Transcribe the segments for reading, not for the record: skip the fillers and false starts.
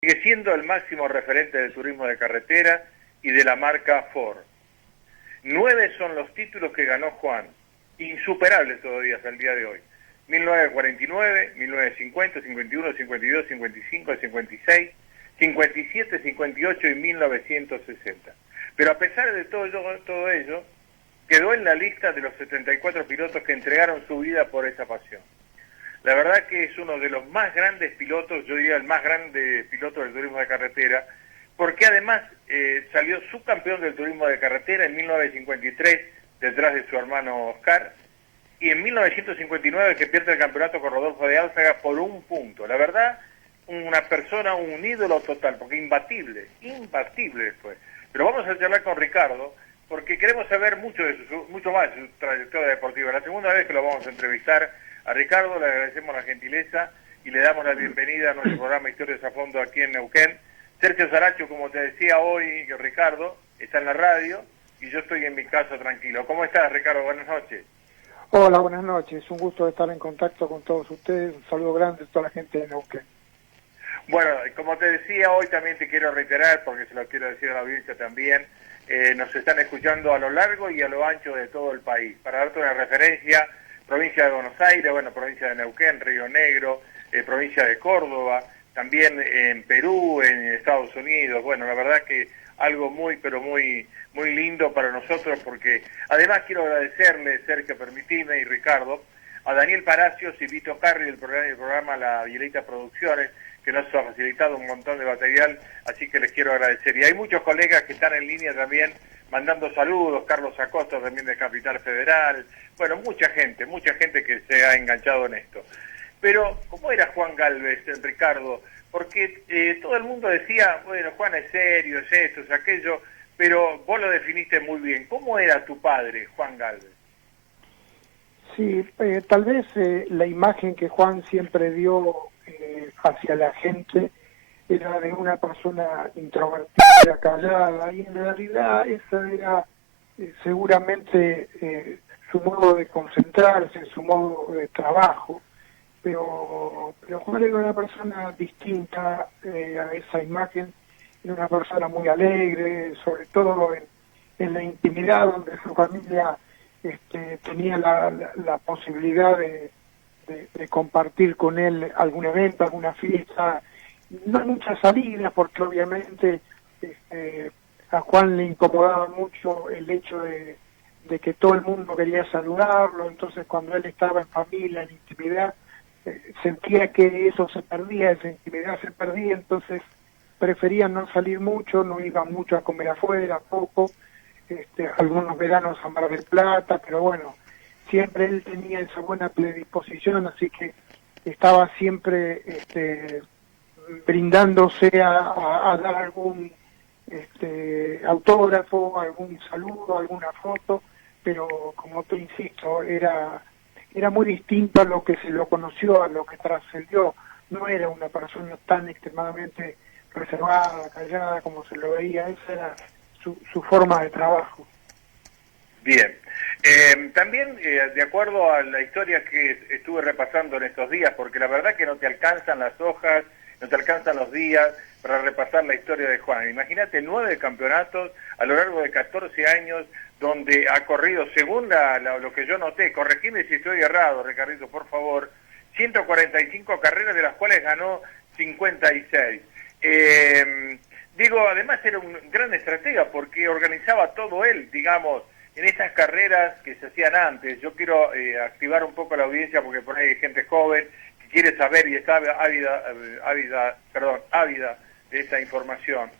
Sigue siendo el máximo referente del turismo de carretera y de la marca Ford. 9 son los títulos que ganó Juan, insuperables todavía hasta el día de hoy. 1949, 1950, 51, 52, 55, 56, 57, 58 y 1960. Pero a pesar de todo ello, quedó en la lista de los 74 pilotos que entregaron su vida por esa pasión. La verdad que es uno de los más grandes pilotos, yo diría el más grande piloto del turismo de carretera, porque además salió subcampeón del turismo de carretera en 1953 detrás de su hermano Oscar, y en 1959 que pierde el campeonato con Rodolfo de Álzaga por un punto. La verdad, una persona, un ídolo total, porque imbatible después. Pero vamos a charlar con Ricardo, porque queremos saber mucho más de su trayectoria deportiva. La segunda vez que lo vamos a entrevistar a Ricardo, le agradecemos la gentileza y le damos la bienvenida a nuestro programa Historias a Fondo aquí en Neuquén. Sergio Saracho, como te decía hoy, Ricardo, está en la radio y yo estoy en mi casa tranquilo. ¿Cómo estás, Ricardo? Buenas noches. Hola, buenas noches. Un gusto estar en contacto con todos ustedes. Un saludo grande a toda la gente de Neuquén. Bueno, como te decía, hoy también te quiero reiterar, porque se lo quiero decir a la audiencia también, nos están escuchando a lo largo y a lo ancho de todo el país. Para darte una referencia, provincia de Buenos Aires, bueno, provincia de Neuquén, Río Negro, provincia de Córdoba, también en Perú, en Estados Unidos. Bueno, la verdad que algo muy, pero muy lindo para nosotros, porque además quiero agradecerle, Sergio, permitime, y Ricardo, a Daniel Palacios y Vito Carri del programa La Violeta Producciones, que nos ha facilitado un montón de material, así que les quiero agradecer. Y hay muchos colegas que están en línea también mandando saludos, Carlos Acosta también de Capital Federal, bueno, mucha gente que se ha enganchado en esto. Pero, ¿cómo era Juan Gálvez, Ricardo? Porque todo el mundo decía, bueno, Juan es serio, es esto, es aquello, pero vos lo definiste muy bien. ¿Cómo era tu padre, Juan Gálvez? Sí, tal vez la imagen que Juan siempre dio hacia la gente era de una persona introvertida, callada, y en realidad esa era seguramente su modo de concentrarse, su modo de trabajo. Pero Juan era una persona distinta a esa imagen, era una persona muy alegre, sobre todo en la intimidad donde su familia tenía la posibilidad de compartir con él algún evento, alguna fiesta, no muchas salidas, porque obviamente a Juan le incomodaba mucho el hecho de que todo el mundo quería saludarlo, entonces cuando él estaba en familia, en intimidad, sentía que eso se perdía, esa intimidad se perdía, entonces prefería no salir mucho, no iba mucho a comer afuera, poco, algunos veranos a Mar del Plata, pero bueno, siempre él tenía esa buena predisposición, así que estaba siempre brindándose a dar algún autógrafo, algún saludo, alguna foto, pero como te insisto, era muy distinto a lo que se lo conoció, a lo que trascendió. No era una persona tan extremadamente reservada, callada como se lo veía, esa era su forma de trabajo. Bien. También, de acuerdo a la historia que estuve repasando en estos días, porque la verdad que no te alcanzan las hojas, no te alcanzan los días para repasar la historia de Juan. Imagínate 9 campeonatos a lo largo de 14 años, donde ha corrido, según lo que yo noté, corregime si estoy errado, Ricardito, por favor, 145 carreras, de las cuales ganó 56. Digo, además era un gran estratega, porque organizaba todo él, digamos, en estas carreras que se hacían antes. Yo quiero activar un poco a la audiencia, porque por ahí hay gente joven que quiere saber y está ávida de esta información.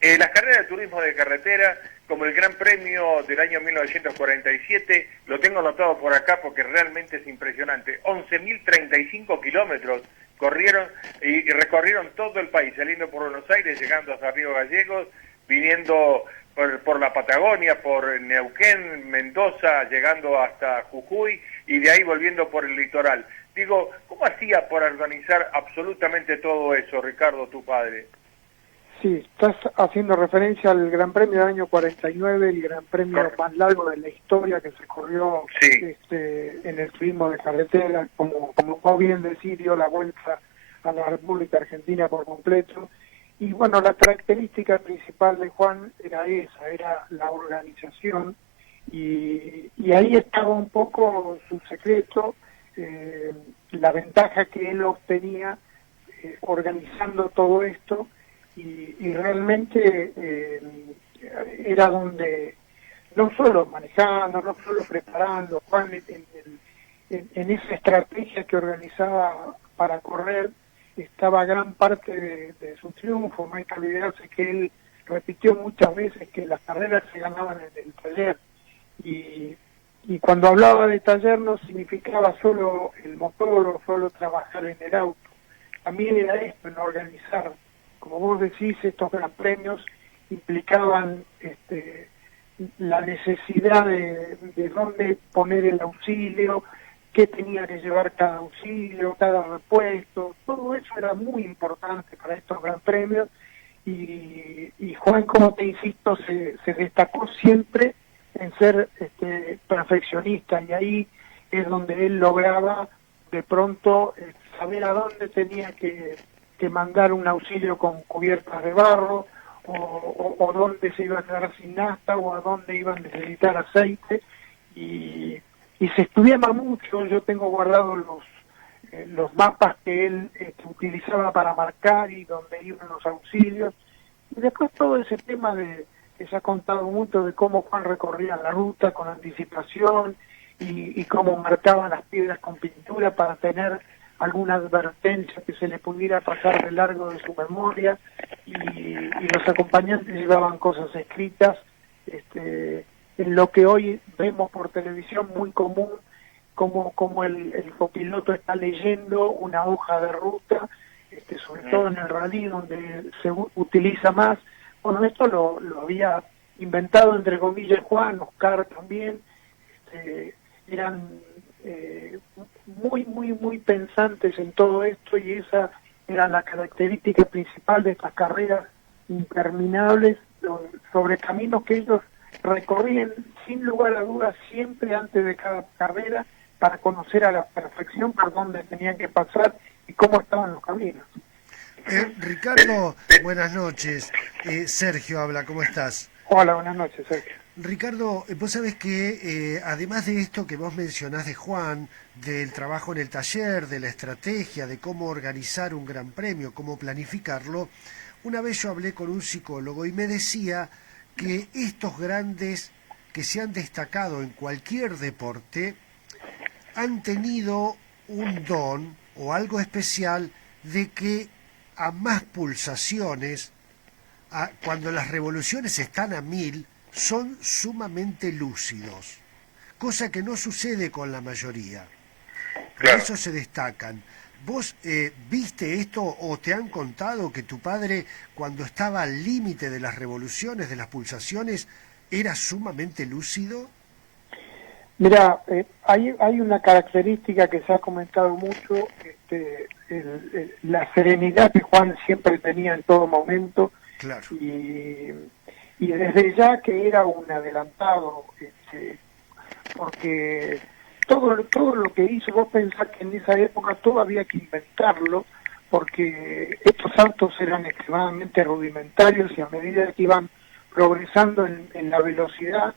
Las carreras de turismo de carretera, como el Gran Premio del año 1947, lo tengo anotado por acá porque realmente es impresionante. 11.035 kilómetros corrieron y recorrieron todo el país, saliendo por Buenos Aires, llegando hasta Río Gallegos, viniendo por la Patagonia, por Neuquén, Mendoza, llegando hasta Jujuy y de ahí volviendo por el litoral. Digo, ¿cómo hacía por organizar absolutamente todo eso, Ricardo, tu padre? Sí, estás haciendo referencia al Gran Premio del año 49, el Gran Premio más largo de la historia que se corrió sí. En el turismo de carretera, como vos bien decís, dio la vuelta a la República Argentina por completo, y bueno, la característica principal de Juan era esa, era la organización, y ahí estaba un poco su secreto, la ventaja que él obtenía organizando todo esto, y realmente era donde, no solo manejando, no solo preparando, Juan en esa estrategia que organizaba para correr, estaba gran parte de su triunfo. No hay que olvidarse que él repitió muchas veces que las carreras se ganaban en el taller, y cuando hablaba de taller no significaba solo el motor o solo trabajar en el auto, también era esto, en organizar. Como vos decís, estos gran premios implicaban la necesidad de dónde poner el auxilio, qué tenía que llevar cada auxilio, cada repuesto. Todo eso era muy importante para estos gran premios, y Juan, como te insisto, se destacó siempre en ser perfeccionista, y ahí es donde él lograba de pronto saber a dónde tenía que mandar un auxilio con cubiertas de barro, o dónde se iba a quedar sin nafta, o a dónde iban a necesitar aceite, y se estudiaba mucho. Yo tengo guardados los mapas que él utilizaba para marcar y donde iban los auxilios, y después todo ese tema que se ha contado mucho de cómo Juan recorría la ruta con anticipación, y cómo marcaban las piedras con pintura para tener alguna advertencia que se le pudiera pasar de largo de su memoria, y los acompañantes llevaban cosas escritas, en lo que hoy vemos por televisión muy común, como el copiloto está leyendo una hoja de ruta, sobre todo en el rally donde se utiliza más. Bueno, esto lo había inventado entre comillas Juan, Oscar también. Eran muy pensantes en todo esto, y esa era la característica principal de estas carreras interminables sobre caminos que ellos recorrían sin lugar a dudas siempre antes de cada carrera, para conocer a la perfección por dónde tenían que pasar y cómo estaban los caminos. Ricardo, buenas noches. Sergio habla, ¿cómo estás? Hola, buenas noches, Sergio. Ricardo, vos sabés que además de esto que vos mencionás de Juan, del trabajo en el taller, de la estrategia, de cómo organizar un gran premio, cómo planificarlo, una vez yo hablé con un psicólogo y me decía que estos grandes que se han destacado en cualquier deporte han tenido un don o algo especial de que a más pulsaciones, cuando las revoluciones están a 1000, son sumamente lúcidos, cosa que no sucede con la mayoría. Por eso se destacan. ¿Vos viste esto o te han contado que tu padre, cuando estaba al límite de las revoluciones, de las pulsaciones, era sumamente lúcido? Mira, hay una característica que se ha comentado mucho, la serenidad que Juan siempre tenía en todo momento, claro. y desde ya que era un adelantado, porque todo lo que hizo, vos pensás que en esa época todo había que inventarlo, porque estos autos eran extremadamente rudimentarios, y a medida que iban progresando en la velocidad,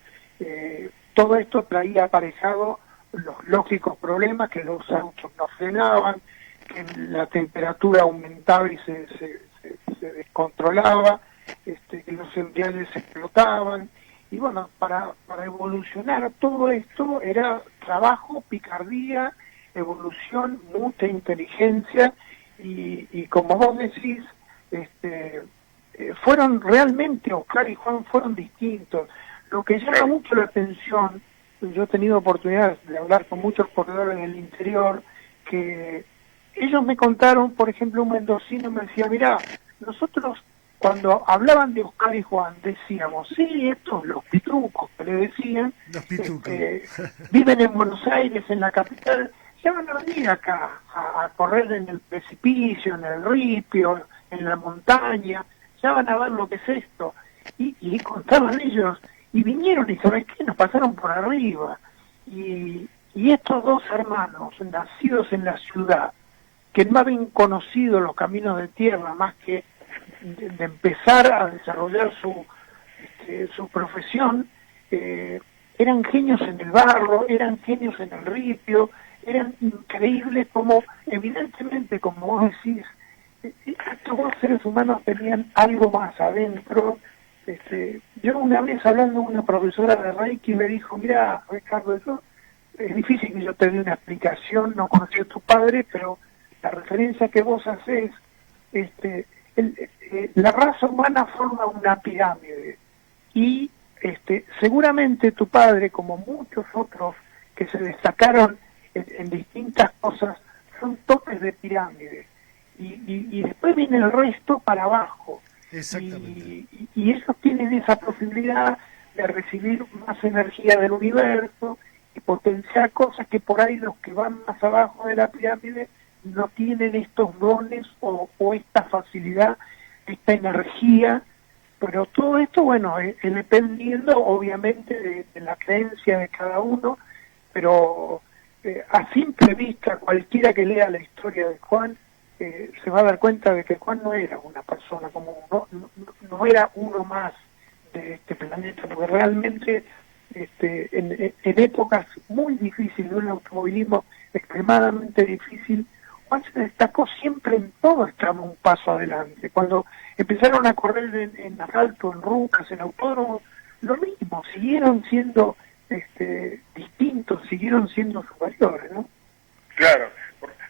todo esto traía aparejado los lógicos problemas, que los autos no frenaban, que la temperatura aumentaba y se descontrolaba, que los embrianes explotaban. Y bueno, para evolucionar todo esto era trabajo, picardía, evolución, mucha inteligencia, y como vos decís, fueron realmente, Oscar y Juan fueron distintos. Lo que llama mucho la atención, yo he tenido oportunidad de hablar con muchos corredores del interior, que ellos me contaron, por ejemplo, un mendocino me decía, mirá, nosotros cuando hablaban de Oscar y Juan decíamos, sí, estos los pitucos que le decían, Los pitucos. Viven en Buenos Aires, en la capital, ya van a venir acá a correr en el precipicio, en el ripio, en la montaña, ya van a ver lo que es esto. Y contaban ellos, y vinieron y ¿sabes qué? Nos pasaron por arriba. Y estos dos hermanos, nacidos en la ciudad, que no habían conocido los caminos de tierra más que de empezar a desarrollar su profesión, eran genios en el barro, eran genios en el ripio, eran increíbles como, evidentemente, como vos decís, estos dos seres humanos tenían algo más adentro. Yo una vez hablando con una profesora de Reiki me dijo, mira, Ricardo, es difícil que yo te dé una explicación, no conocí a tu padre, pero la referencia que vos hacés, la raza humana forma una pirámide y seguramente tu padre, como muchos otros que se destacaron en distintas cosas, son topes de pirámide y después viene el resto para abajo. Exactamente. Y ellos tienen esa posibilidad de recibir más energía del universo y potenciar cosas que por ahí los que van más abajo de la pirámide no tienen estos dones o esta facilidad, esta energía. Pero todo esto, bueno, es dependiendo obviamente de la creencia de cada uno, pero a simple vista cualquiera que lea la historia de Juan se va a dar cuenta de que Juan no era una persona común, no era uno más de este planeta, porque realmente en épocas muy difíciles, de un automovilismo extremadamente difícil, Juan se destacó siempre en todo, estaba un paso adelante. Cuando empezaron a correr en asfalto, en rutas, en autódromos, lo mismo, siguieron siendo distintos, siguieron siendo superiores, ¿no? Claro,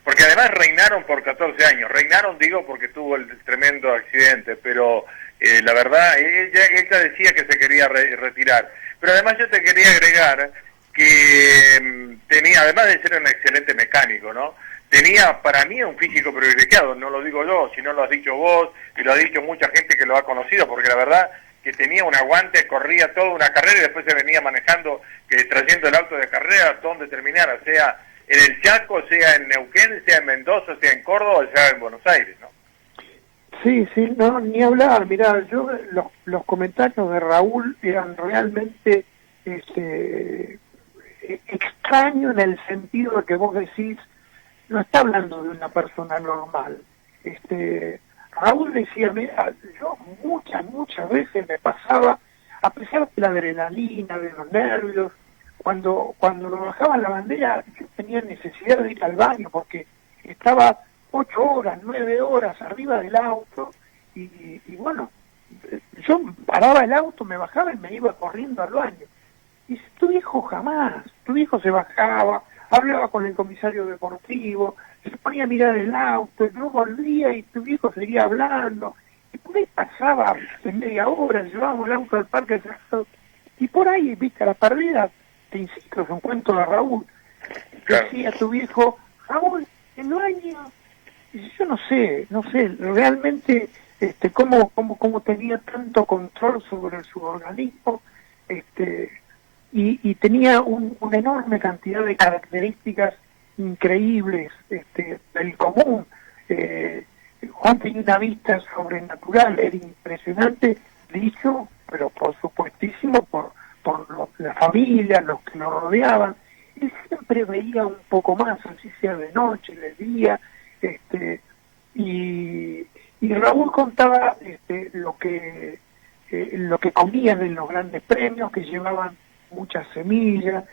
porque además reinaron por 14 años. Reinaron, digo, porque tuvo el tremendo accidente, pero la verdad, ella decía que se quería retirar. Pero además yo te quería agregar que tenía, además de ser un excelente mecánico, ¿no? Tenía para mí un físico privilegiado, no lo digo yo, sino lo has dicho vos y lo ha dicho mucha gente que lo ha conocido, porque la verdad que tenía un aguante, corría toda una carrera y después se venía manejando, trayendo el auto de carrera donde terminara, sea en el Chaco, sea en Neuquén, sea en Mendoza, sea en Córdoba, sea en Buenos Aires, ¿no? Sí, no, ni hablar. Mirá, yo los comentarios de Raúl eran realmente extraños en el sentido de que vos decís, no está hablando de una persona normal. Raúl decía, mira, yo muchas veces me pasaba, a pesar de la adrenalina, de los nervios, cuando lo bajaba la bandera, yo tenía necesidad de ir al baño porque estaba 8 horas, 9 horas arriba del auto y bueno, yo paraba el auto, me bajaba y me iba corriendo al baño. Y tu hijo jamás, tu hijo se bajaba, hablaba con el comisario deportivo, se ponía a mirar el auto, yo volvía y tu viejo seguía hablando. Y por ahí pasaba en media hora, llevábamos el auto al parque y por ahí, viste, a la perdida, te insisto, es un cuento de Raúl, decía tu viejo, Raúl, el baño, y yo no sé, realmente cómo tenía tanto control sobre su organismo, y tenía una enorme cantidad de características increíbles del común. Juan tenía una vista sobrenatural, era impresionante, dicho, pero por supuestísimo por la familia, los que lo rodeaban. Él siempre veía un poco más, así sea de noche, de día, y Raúl contaba lo que comían en los grandes premios, que llevaban muchas semillas,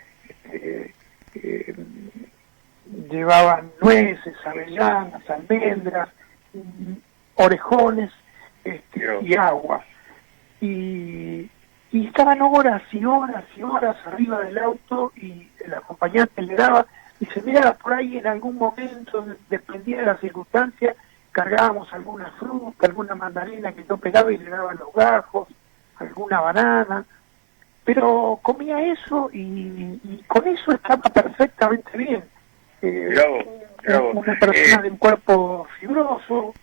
llevaban nueces, avellanas, almendras, orejones y agua. Y estaban horas y horas y horas arriba del auto y el acompañante le daba, dice, mira, por ahí en algún momento, dependiendo de la circunstancia, cargábamos alguna fruta, alguna mandarina que yo pegaba y le daba los gajos, alguna banana, pero comía eso y con eso estaba perfectamente bien. Una persona de un cuerpo fibroso,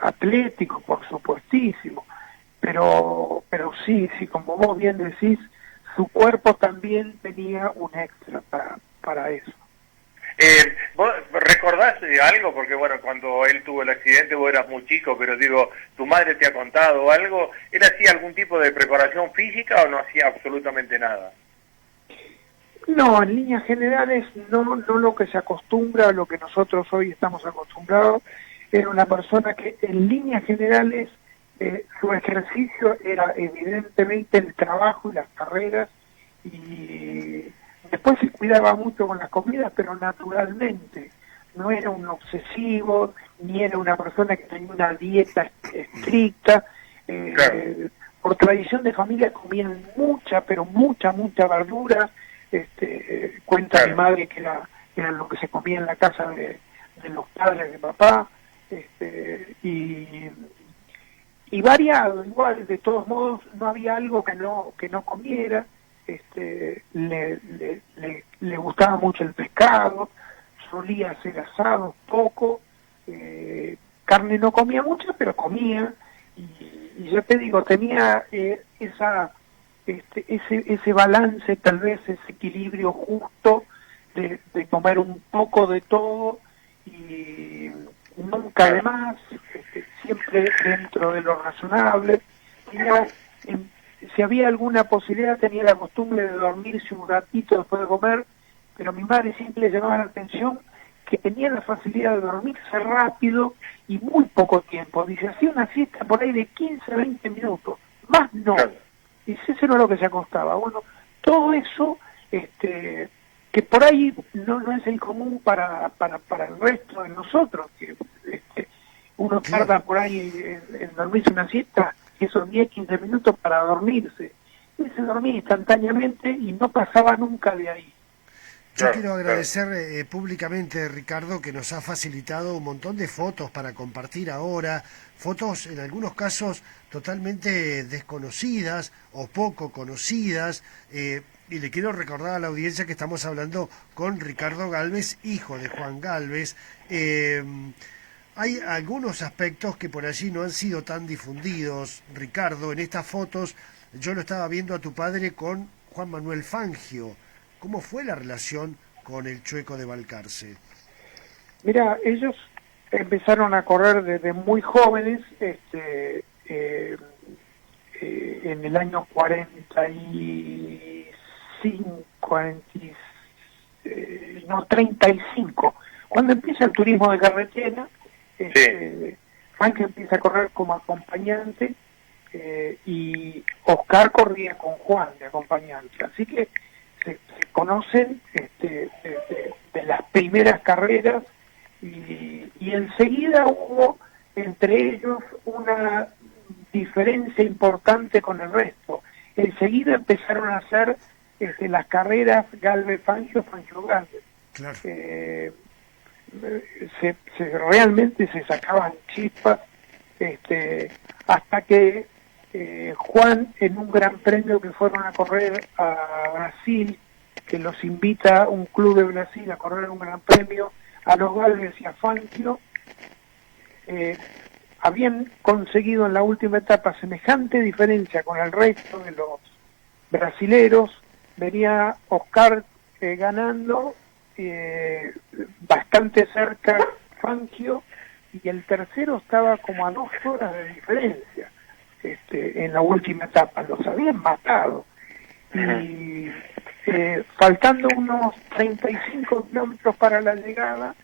atlético, por supuestísimo, pero sí, como vos bien decís, su cuerpo también tenía un extra para eso. ¿Vos recordás algo? Porque bueno, cuando él tuvo el accidente vos eras muy chico, pero digo, ¿tu madre te ha contado algo? ¿Él hacía algún tipo de preparación física o no hacía absolutamente nada? No, en líneas generales no lo que se acostumbra, a lo que nosotros hoy estamos acostumbrados. era una persona que en líneas generales su ejercicio era evidentemente el trabajo y las carreras, y después se cuidaba mucho con las comidas, pero naturalmente. No era un obsesivo, ni era una persona que tenía una dieta estricta. Por tradición de familia comían mucha, pero mucha verdura. Cuenta mi madre que era lo que se comía en la casa de los padres de papá. Y variado, igual, de todos modos, no había algo que no comiera. Le gustaba mucho el pescado, solía hacer asados poco, carne no comía mucha, pero comía, y yo te digo, tenía ese balance, tal vez ese equilibrio justo de comer un poco de todo y nunca de más, siempre dentro de lo razonable. Tenía, si había alguna posibilidad, tenía la costumbre de dormirse un ratito después de comer, pero a mi madre siempre le llamaba la atención que tenía la facilidad de dormirse rápido y muy poco tiempo. Dice, hacía una siesta por ahí de 15 a 20 minutos, más no. Dice, eso era lo que se acostaba. Bueno, todo eso, que por ahí no es el común para el resto de nosotros, que uno tarda por ahí en dormirse una siesta, esos 10, 15 minutos para dormirse. Él se dormía instantáneamente y no pasaba nunca de ahí. Yo quiero agradecer públicamente, Ricardo, que nos ha facilitado un montón de fotos para compartir ahora, fotos en algunos casos totalmente desconocidas o poco conocidas, y le quiero recordar a la audiencia que estamos hablando con Ricardo Gálvez, hijo de Juan Gálvez. Hay algunos aspectos que por allí no han sido tan difundidos, Ricardo. En estas fotos yo lo estaba viendo a tu padre con Juan Manuel Fangio. ¿Cómo fue la relación con el Chueco de Balcarce? Mira, ellos empezaron a correr desde muy jóvenes, en el año 35, cuando empieza el turismo de carretera. Fangio empieza a correr como acompañante, y Oscar corría con Juan de acompañante, así que se conocen de las primeras carreras, y enseguida hubo entre ellos una diferencia importante con el resto. Enseguida empezaron a hacer las carreras Gálvez-Fangio, Fangio-Gálvez. Claro. Realmente se sacaban chispas, hasta que Juan, en un gran premio que fueron a correr a Brasil, que los invita un club de Brasil a correr un gran premio a los Gálvez y a Fangio, habían conseguido en la última etapa semejante diferencia con el resto de los brasileros. Venía Oscar ganando, bastante cerca Fangio, y el tercero estaba como a 2 horas de diferencia. En la última etapa los habían matado, y faltando unos 35 kilómetros para la llegada,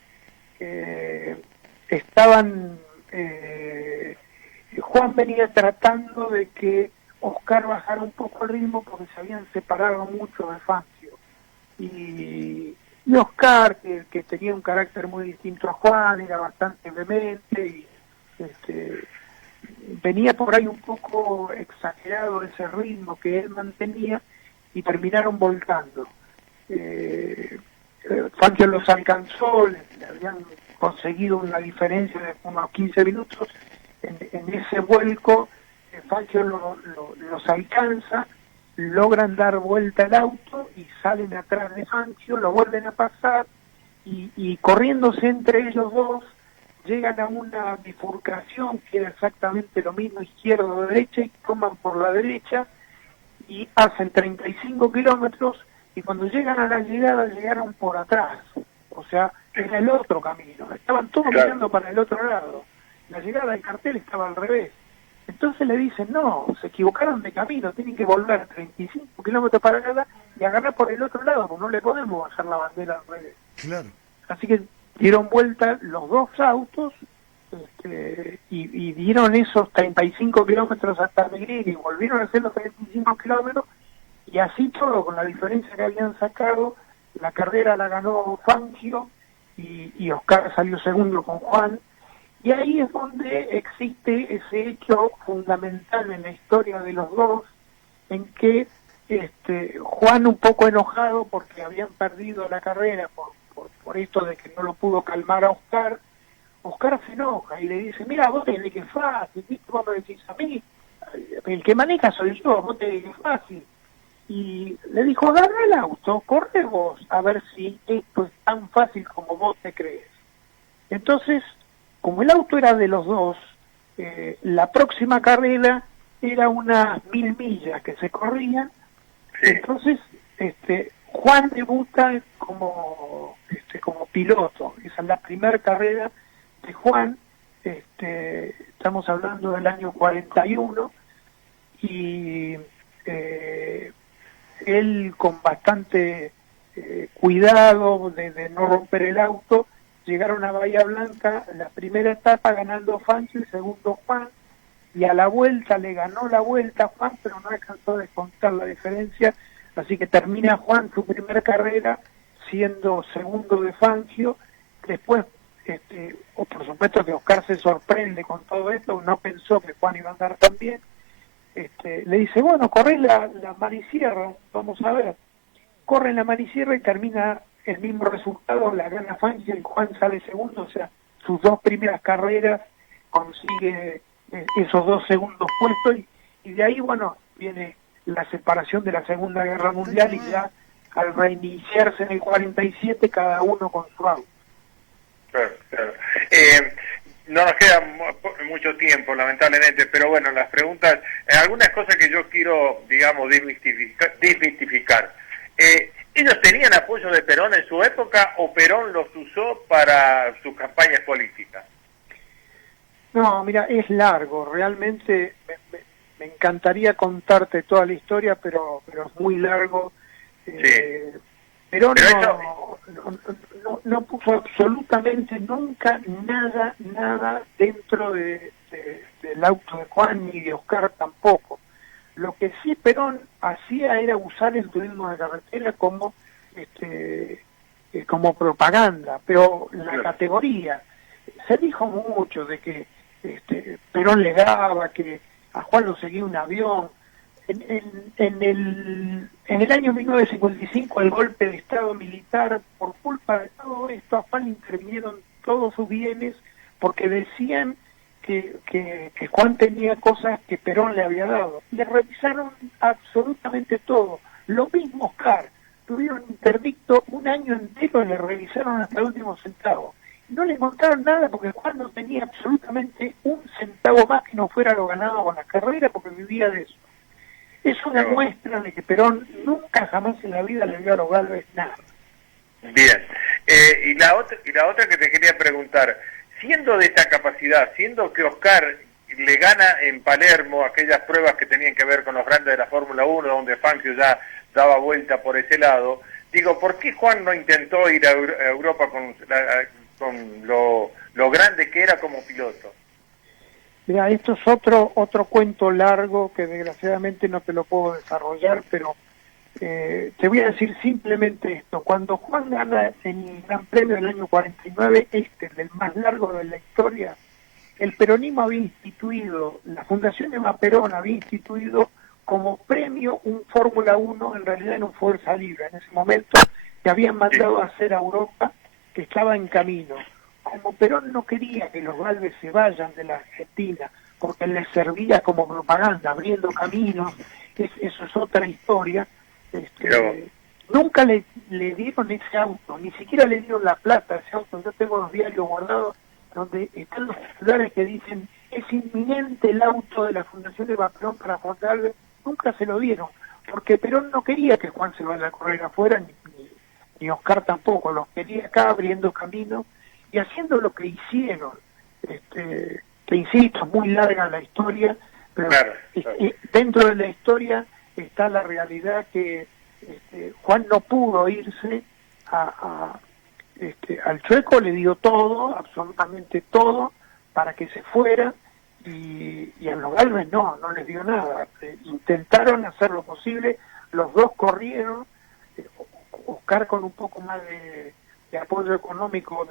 Juan venía tratando de que Oscar bajara un poco el ritmo porque se habían separado mucho de Fangio, y Oscar, que tenía un carácter muy distinto a Juan, era bastante vehemente, y venía por ahí un poco exagerado ese ritmo que él mantenía, y terminaron volcando. Fangio los alcanzó, le habían conseguido una diferencia de unos 15 minutos. En ese vuelco, Fangio los alcanza, logran dar vuelta al auto y salen atrás de Fangio, lo vuelven a pasar, y corriéndose entre ellos dos, llegan a una bifurcación que era exactamente lo mismo, izquierda o derecha, y toman por la derecha y hacen 35 kilómetros, y cuando llegan a la llegada llegaron por atrás, o sea, era el otro camino, estaban todos mirando para el otro lado, la llegada del cartel estaba al revés. Entonces le dicen, no, se equivocaron de camino, tienen que volver 35 kilómetros para allá y agarrar por el otro lado, porque no le podemos bajar la bandera al revés. Claro. Así que dieron vuelta los dos autos, y dieron esos 35 kilómetros hasta Negrín y volvieron a hacer los 35 kilómetros, y así todo, con la diferencia que habían sacado. La carrera la ganó Fangio y Oscar salió segundo con Juan, y ahí es donde existe ese hecho fundamental en la historia de los dos, en que Juan, un poco enojado porque habían perdido la carrera por esto de que no lo pudo calmar a Oscar, Oscar se enoja y le dice: mira, vos tenés que fácil, ¿viste? Vos me decís a mí, el que maneja soy yo, vos tenés que fácil. Y le dijo: agarra el auto, corre vos, a ver si esto es tan fácil como vos te crees. Entonces, como el auto era de los dos, la próxima carrera era unas 1000 millas que se corrían. Sí. Entonces, Juan debuta como piloto. Esa es la primera carrera de Juan. Estamos hablando del año 41, y él, con bastante cuidado de no romper el auto, llegaron a Bahía Blanca, la primera etapa ganando Fangio y segundo Juan, y a la vuelta le ganó la vuelta a Juan, pero no alcanzó a descontar la diferencia, así que termina Juan su primera carrera siendo segundo de Fangio. Después, por supuesto que Oscar se sorprende con todo esto, no pensó que Juan iba a andar tan bien. Le dice: bueno, corre la manisierra, vamos a ver. Corre en la manisierra y termina el mismo resultado, la gana Fangio y Juan sale segundo. O sea, sus dos primeras carreras consigue esos dos segundos puestos, y de ahí, bueno, viene la separación de la Segunda Guerra Mundial, y ya al reiniciarse en el 47, cada uno con su auto. Claro, claro. No nos queda mucho tiempo, lamentablemente, pero bueno, las preguntas, algunas cosas que yo quiero, digamos, desmitificar. ¿Ellos tenían apoyo de Perón en su época o Perón los usó para sus campañas políticas? No, mira, es largo, realmente me encantaría contarte toda la historia, pero es muy largo. Sí. Perón no puso absolutamente nunca nada dentro del auto de Juan, ni de Oscar tampoco. Lo que sí Perón hacía era usar el turismo de carretera como propaganda, pero la categoría, se dijo mucho de que Perón le daba, que a Juan lo seguía un avión. En el año 1955, el golpe de Estado militar, por culpa de todo esto, a Juan intervinieron todos sus bienes, porque decían que Juan tenía cosas que Perón le había dado. Le revisaron absolutamente todo. Lo mismo Oscar, tuvieron interdicto un año entero y le revisaron hasta el último centavo. No le encontraron nada porque Juan no tenía absolutamente un centavo más que no fuera lo ganado con la carrera, porque vivía de eso. Es una muestra de que Perón nunca jamás en la vida le dio a los Gálvez nada. Bien. Y la otra que te quería preguntar, siendo de esta capacidad, siendo que Oscar le gana en Palermo aquellas pruebas que tenían que ver con los grandes de la Fórmula 1, donde Fangio ya daba vuelta por ese lado, digo, ¿por qué Juan no intentó ir a Europa con lo grande que era como piloto? Mira, esto es otro cuento largo que desgraciadamente no te lo puedo desarrollar, pero te voy a decir simplemente esto. Cuando Juan gana el Gran Premio del año 49, el más largo de la historia, el peronismo había instituido, la Fundación Eva Perón había instituido como premio un Fórmula 1, en realidad en un Fuerza Libre, en ese momento, que habían mandado a hacer a Europa, que estaba en camino. Como Perón no quería que los Gálvez se vayan de la Argentina, porque les servía como propaganda, abriendo caminos, eso es otra historia, nunca le dieron ese auto, ni siquiera le dieron la plata a ese auto. Yo tengo los diarios guardados donde están los titulares que dicen: es inminente el auto de la Fundación Eva Perón para Juan Gálvez. Nunca se lo dieron, porque Perón no quería que Juan se vaya a correr afuera, ni Oscar tampoco, los quería acá abriendo caminos y haciendo lo que hicieron. Que insisto, es muy larga la historia, pero claro. Dentro de la historia está la realidad que Juan no pudo irse al Chueco, le dio todo, absolutamente todo, para que se fuera, y a los Galvez no les dio nada. Intentaron hacer lo posible, los dos corrieron, Oscar con un poco más de apoyo económico,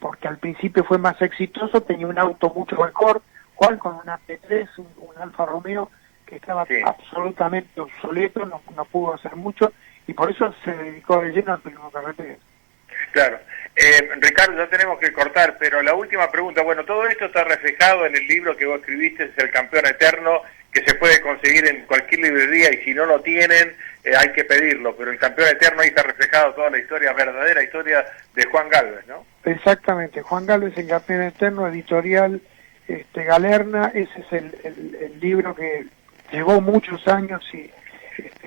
porque al principio fue más exitoso, tenía un auto mucho mejor, Juan con una P3, un Alfa Romeo que estaba absolutamente obsoleto, no pudo hacer mucho, y por eso se dedicó de lleno al turismo carretera. Claro. Ricardo, ya tenemos que cortar, pero la última pregunta, bueno, todo esto está reflejado en el libro que vos escribiste, es El Campeón Eterno, que se puede conseguir en cualquier librería, y si no lo tienen, hay que pedirlo, pero El Campeón Eterno, ahí está reflejado toda la historia, verdadera historia de Juan Galvez, ¿no? Exactamente, Juan Galvez, El Campeón Eterno, editorial Galerna. Ese es el libro que llevó muchos años, y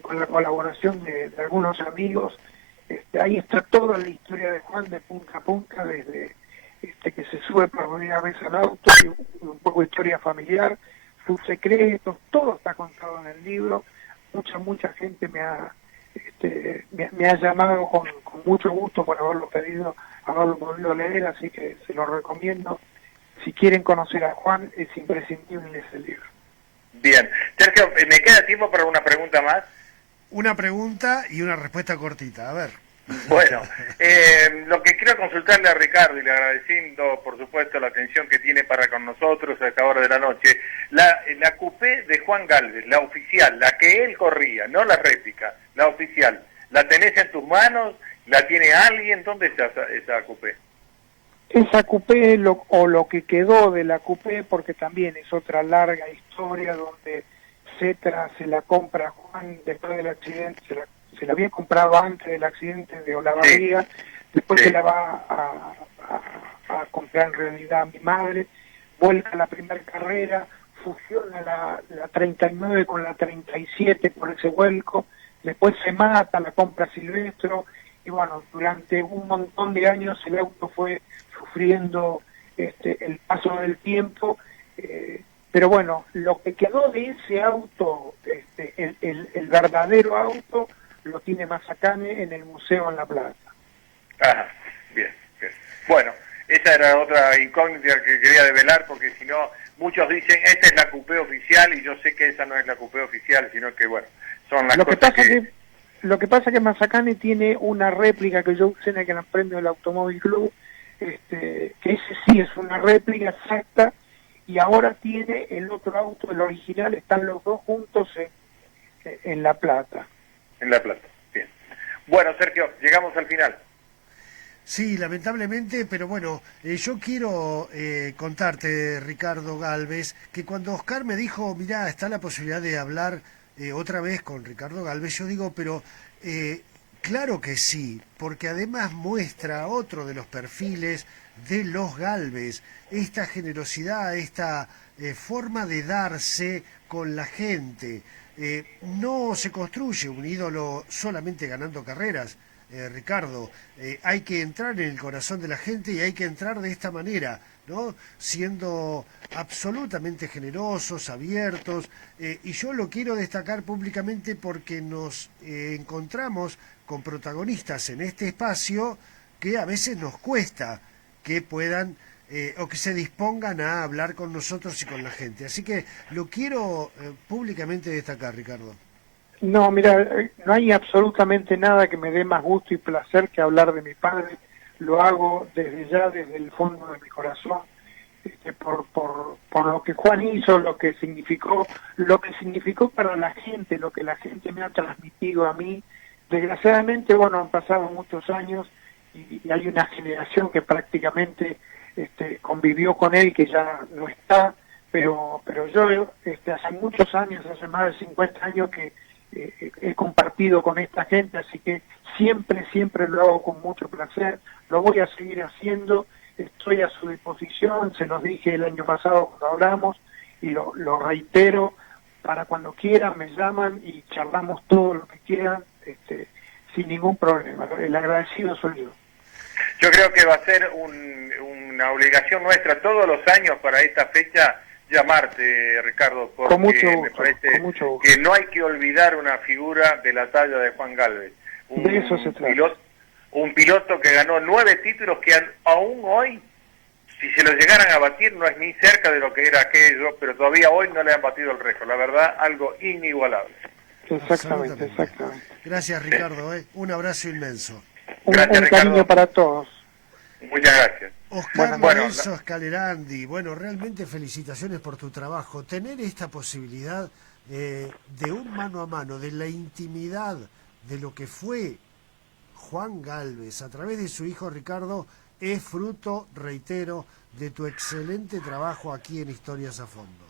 con la colaboración de algunos amigos. Ahí está toda la historia de Juan de punta a punta, desde que se sube por primera vez al auto, y un poco de historia familiar, sus secretos, todo está contado en el libro. Mucha gente me ha llamado con mucho gusto por haberlo podido leer, así que se lo recomiendo. Si quieren conocer a Juan, es imprescindible ese libro. Bien. Sergio, ¿me queda tiempo para una pregunta más? Una pregunta y una respuesta cortita, a ver. Bueno, lo que quiero consultarle a Ricardo, y le agradeciendo por supuesto la atención que tiene para con nosotros a esta hora de la noche, la coupé de Juan Galvez, la oficial, la que él corría, no la réplica, la oficial, ¿la tenés en tus manos? ¿La tiene alguien? ¿Dónde está esa coupé? Esa coupé, lo que quedó de la coupé, porque también es otra larga historia donde Cetra se la compra a Juan después del accidente, se la había comprado antes del accidente de Olavarría, después se la va a comprar en realidad a mi madre, vuelca la primera carrera, fusiona la 39 con la 37 por ese vuelco, después se mata, la compra Silvestro, y bueno, durante un montón de años el auto fue sufriendo el paso del tiempo, pero bueno, lo que quedó de ese auto, el verdadero auto, lo tiene Mazacane en el museo en La Plata. Ajá, bien. Bueno, esa era otra incógnita que quería develar, porque si no, muchos dicen, esta es la coupé oficial, y yo sé que esa no es la coupé oficial, sino que, bueno, son las cosas que... Lo que pasa es que Mazacane tiene una réplica que yo usé en el Gran Premio del Automóvil Club, que ese sí es una réplica exacta, y ahora tiene el otro auto, el original, están los dos juntos en La Plata. En La Plata, bien. Bueno, Sergio, llegamos al final. Sí, lamentablemente, pero bueno, yo quiero contarte, Ricardo Galvez, que cuando Oscar me dijo, mirá, está la posibilidad de hablar otra vez con Ricardo Galvez, yo digo, pero claro que sí, porque además muestra otro de los perfiles de los Galvez, esta generosidad, esta forma de darse con la gente. No se construye un ídolo solamente ganando carreras, Ricardo, hay que entrar en el corazón de la gente, y hay que entrar de esta manera, ¿no? Siendo absolutamente generosos, abiertos, y yo lo quiero destacar públicamente porque nos encontramos con protagonistas en este espacio que a veces nos cuesta que puedan o que se dispongan a hablar con nosotros y con la gente. Así que lo quiero públicamente destacar, Ricardo. No, mira, no hay absolutamente nada que me dé más gusto y placer que hablar de mi padre. Lo hago desde el fondo de mi corazón, por lo que Juan hizo, lo que significó para la gente, lo que la gente me ha transmitido a mí. Desgraciadamente, bueno, han pasado muchos años y hay una generación que prácticamente convivió con él, que ya no está, pero yo hace muchos años, hace más de 50 años que he compartido con esta gente, así que siempre lo hago con mucho placer, lo voy a seguir haciendo, estoy a su disposición, se los dije el año pasado cuando hablamos, y lo reitero, para cuando quieran me llaman y charlamos todo lo que quieran, sin ningún problema. El agradecido soy yo. Yo creo que va a ser una obligación nuestra todos los años para esta fecha llamarte, Ricardo, porque con mucho gusto, me parece con mucho gusto. Que no hay que olvidar una figura de la talla de Juan Galvez. De eso se trata. Un piloto que ganó 9 títulos que aún hoy si se lo llegaran a batir no es ni cerca de lo que era aquello, pero todavía hoy no le han batido el récord. La verdad, algo inigualable. Exactamente. Gracias, Ricardo. Un abrazo inmenso. Gracias, un cariño Ricardo. para todos. Muchas gracias. Oscar Bueno, Lorenzo Scalerandi, bueno, realmente felicitaciones por tu trabajo. Tener esta posibilidad de un mano a mano, de la intimidad de lo que fue Juan Gálvez a través de su hijo Ricardo, es fruto, reitero, de tu excelente trabajo aquí en Historias a Fondo.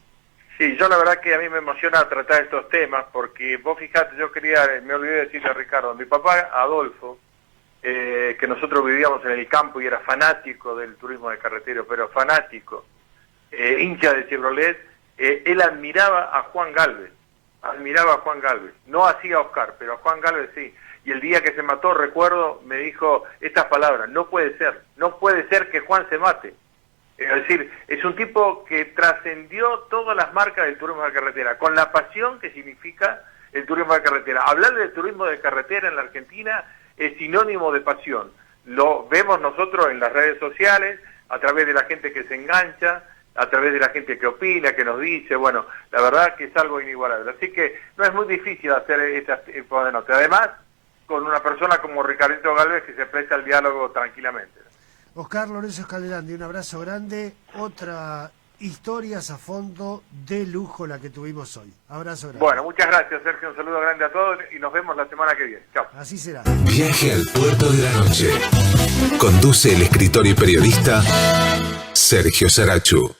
Sí, yo la verdad que a mí me emociona tratar estos temas porque vos fijate, me olvidé de decirle a Ricardo, mi papá Adolfo, que nosotros vivíamos en el campo y era fanático del turismo de carretera, pero fanático, hincha de Chevrolet, él admiraba a Juan Gálvez, no hacía a Oscar, pero a Juan Gálvez sí. Y el día que se mató, recuerdo, me dijo estas palabras: no puede ser que Juan se mate. Es decir, es un tipo que trascendió todas las marcas del turismo de carretera, con la pasión que significa el turismo de carretera. Hablar del turismo de carretera en la Argentina es sinónimo de pasión. Lo vemos nosotros en las redes sociales, a través de la gente que se engancha, a través de la gente que opina, que nos dice, bueno, la verdad que es algo inigualable. Así que no es muy difícil hacer estas tipo de notas. Además, con una persona como Ricardito Gálvez que se presta al diálogo tranquilamente. Oscar Lorenzo Scalerandi, un abrazo grande. Otra Historias a Fondo de lujo la que tuvimos hoy. Abrazo grande. Bueno, muchas gracias, Sergio. Un saludo grande a todos y nos vemos la semana que viene. Chao. Así será. Viaje al puerto de la noche. Conduce el escritor y periodista Sergio Sarachu.